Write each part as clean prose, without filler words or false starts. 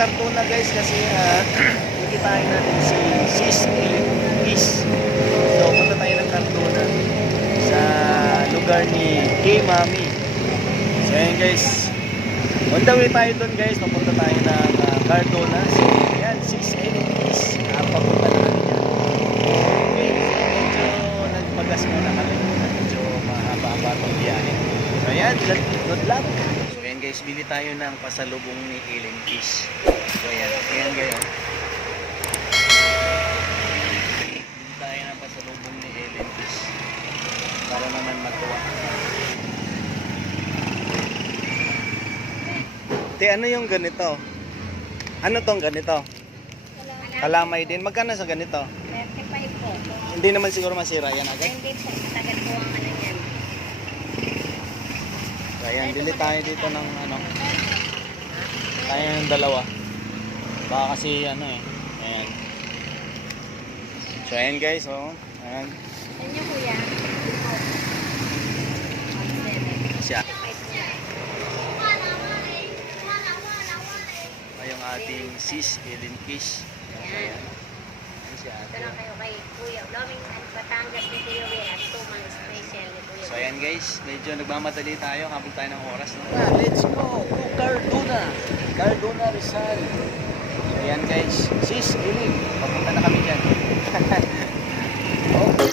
Cardona guys kasi kikitain natin si Sis Kiss. So punta tayo ng Cardona sa lugar ni K-Mami. So ayan guys, on the way tayo doon guys, papunta tayo ng Cardona. So ayan, Sis Kiss, papunta na kami dyan. Okay, medyo nagpagas muna kami, medyo mahaba-haba itong biyahe. So ayan, good luck. So ayan guys, bili tayo ng pasalubong ni Ellen Kiss. So ayan guys, bili tayo ng pasalubong ni Ellen Kiss para naman matuwa. Te, ano yung ganito? Ano tong ganito? Kalamay din. Magkano sa ganito? 35 po. Hindi naman siguro masira yan agad. Hindi po, tagal po ang ano yan. So ayan, bili tayo dito ng ano. Tayo ng dalawa. Baka kasi ano eh. Ayan. So ayan guys, oh. Ayan. Yan niyo kuya. Siya. Yung ating Sis Ellen Kiss. Ayan. Ayan si ate. Ito lang kayo kay Kuya. Loming at Batangas ni Kuya Will at Tumang Special ni Kuya. So ayan guys, medyo nagmamadali tayo. Habol tayo ng oras. No? Let's go to Cardona. Cardona Rizal. So ayan guys, Sis Ellen. Papunta na kami dyan. Okay.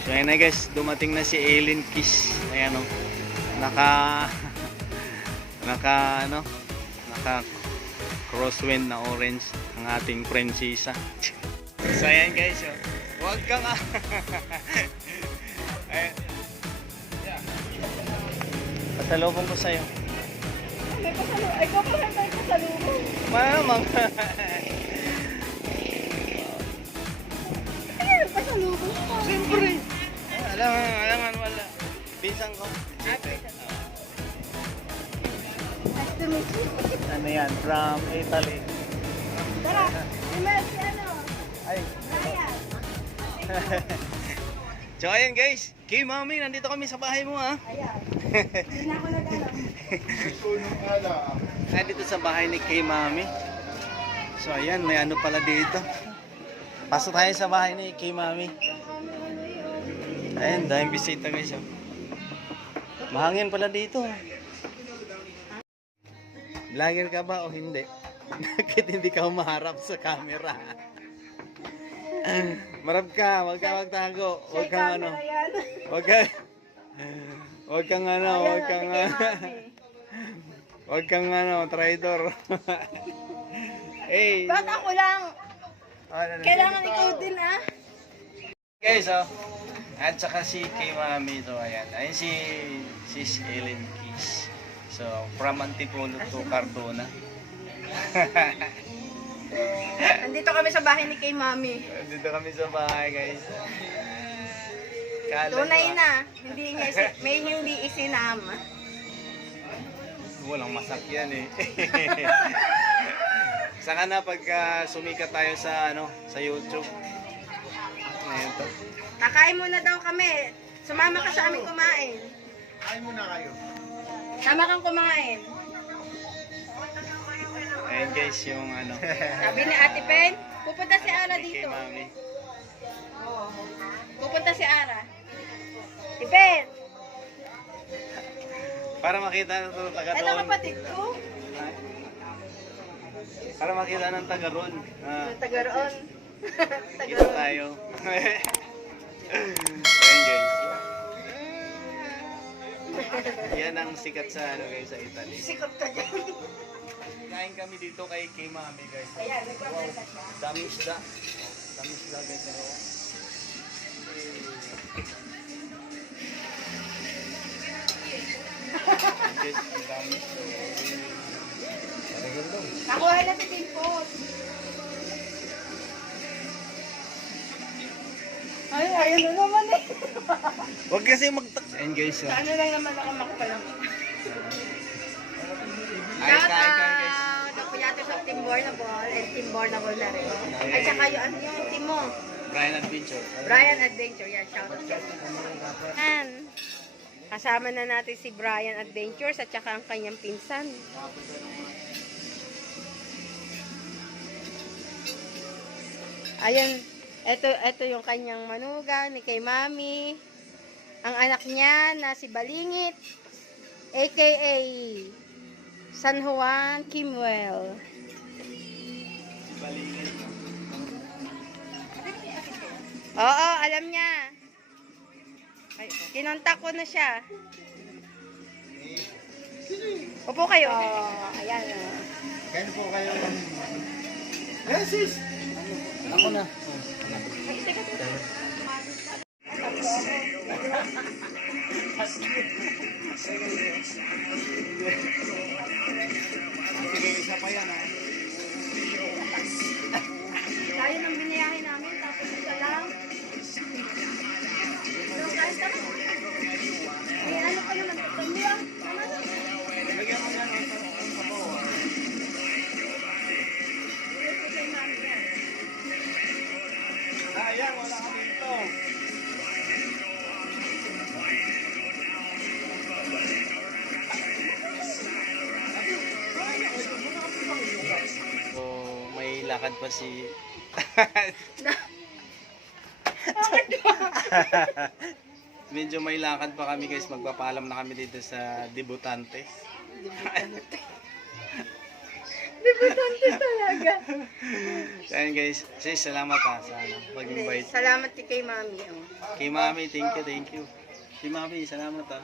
So ayan na guys, dumating na si Ellen Kiss. Ayan o. Naka crosswind na orange ang ating prinsesa. So ayan guys, oh. Huwag ka nga. Ayan. Pasalubong ko sa'yo. May pasalubong. Ay, ko pa rin tayo pasalubong. Mamang. Ay, pasalubong ko. Siyempre. Alam wala. Bisang ko. Ano yan? From Italy. Tara, email si ano. Ay. Ryan. So ayan guys, kay Mami, nandito kami sa bahay mo ha. Ayan. Hindi na ako nag-alam. Nandito sa bahay ni kay Mami. So ayan, may ano pala dito. Pasok tayo sa bahay ni kay Mami. Ayan, daming bisita guys. Oh. Mahangin pala dito. Vlogger ka ba o hindi? Bakit hindi ka humaharap sa camera? Marap ka, wag ka magtago. Wag kang ano. Wag ka. Wag kang ano, wag kang wag kang ano, traitor. Hey. Ba't ako lang? Kailangan ikaw din ah. Guys, oh. At saka si kay Mami to, ayan. Ayun si Sis Ellen Kiss. So, from Antipolo to Cardona. Nandito kami sa bahay ni kay Mami. Dito kami sa bahay, guys. Kala Tunay nyo, na. May hindi isinama. walang masakyan eh. Saka na pagka sumikat tayo sa ano, sa YouTube. Ngayon to. Kakain muna daw kami. Sumama ka sa amin kumain. Kain muna kayo. Sama kang kumain. Ayan guys, yung ano, Sabi ni Ate Pen, pupunta si Ara kay dito. Mami. Pupunta si Ara. Ipen! Para makita ng taga Ito roon. kapatid ko. Para makita ng taga roon. Taga roon. Taga Kita roon. tayo. Ayan guys. Yan ang sikat sa ano guys, sa Italy. Sikot ka dyan. Kain kami dito kay Mami guys. Ayan, nagpapalta siya. Dami isda. Dami isda guys. Ano? Guys, ang dami. Nakuha na si Timpot. Ay, ayun na naman eh. Huwag kasi Ayan guys. Sa ano lang naman ako makapalang. Ayos, Shout kain guys. out! Ako yata sa Timbornable and Timbornable na rin. At saka yung ano yung team mo? Brian Adventure. Brian Adventure. Yan, shout out. Yan. Kasama na natin si Brian Adventures at saka ang kanyang pinsan. Ayan, ito yung kanyang manugang ni kay Mami. Ang anak niya na si Balingit, aka San Juan Kimwell. Balingit. Oo, alam niya. Ay, kinontak ko na siya. Upo kayo. Ayan. Kain po kayo. Francis! Ako na. Sige, isa pa yan ha. Tayo nang biniyahin namin, tapos isa lang. So guys, tama. May ano pa naman, tumbi ah. Tama. Lagyan mo yan ang sabaw. Ito kay Mami yan. Ayan, wala kami ito. So, may lakad pa si... Medyo may lakad pa kami guys, magpapaalam na kami dito sa debutante. Debutante talaga. Ayan guys, sis, salamat ha sa pag-invite. Salamat kay Mami. Oh. Kay Mami, thank you. Kay Mami, salamat ha.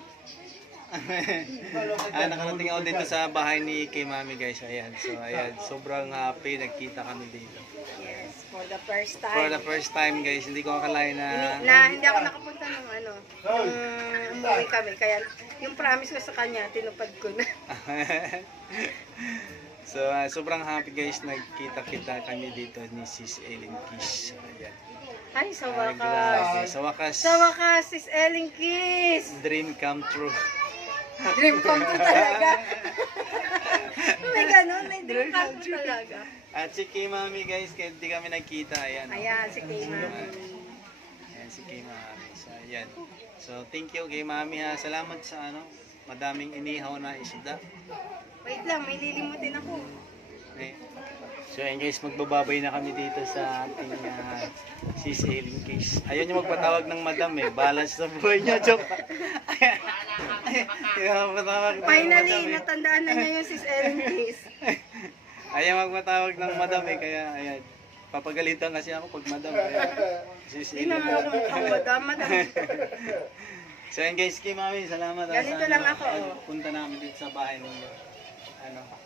Nakarating ako dito sa bahay ni kay Mami guys. Ayan, so ayan, sobrang happy, nagkita kami dito. Yes, for the first time. For the first time guys, hindi ko akalain na... Hindi ako nakapunta ng ano, umuwi kami. Kaya yung promise ko sa kanya, tinupad ko na. So, sobrang happy guys, nagkita-kita kami dito ni Sis Ellen Kiss. So, ayan. Ay, sa Grabe. wakas. Sa wakas, Sa wakas, Sis Ellen Kiss. dream come true. Dream come true talaga. talaga. At si Kay Mami guys, kaya hindi kami nagkita. Ayan. Ayan, si kay Mami. Ayan si Kay Mami. So, ayan. So, thank you Kay Mami ha. Salamat sa madaming inihaw na isda. Wait lang, may lilimutin ako. Okay. So ayan guys, magbababay na kami dito sa ating sisailing case. Ayun yung magpatawag ng madam balance sa buhay niya, joke. Finally, natandaan na niya yung sis Ellen Case. Ayaw magpatawag ng madam kaya ayan. Papagalitan kasi ako pag madam. Hindi na nga ako mukhang madam. So ayan guys, Kay Mami, salamat. Ganito lang ako. Punta namin dito sa bahay ninyo.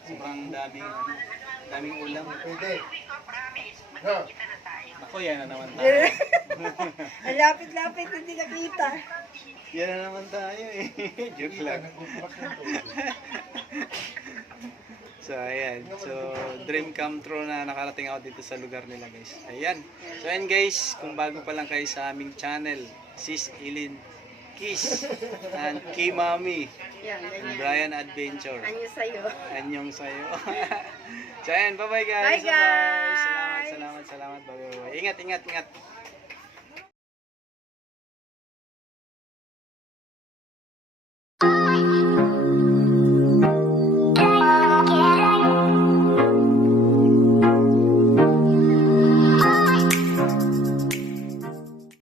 Sobrang daming ulam. Pwede. No. Ako, yan na naman tayo. Ang lapit-lapit, hindi nakita. Yan na naman tayo Joke lang. So, ayan. So, dream come true na nakarating ako dito sa lugar nila, guys. Ayan. So, ayan, guys. Kung bago pa lang kayo sa aming channel, Sis Ellen Kiss and Kay Mami Yan, and ganyan. Brian Adventure. Anyo sa'yo. Anyong sa'yo. So, ayan. Bye-bye, guys. Bye, guys. Salamat. Bye-bye. Ingat.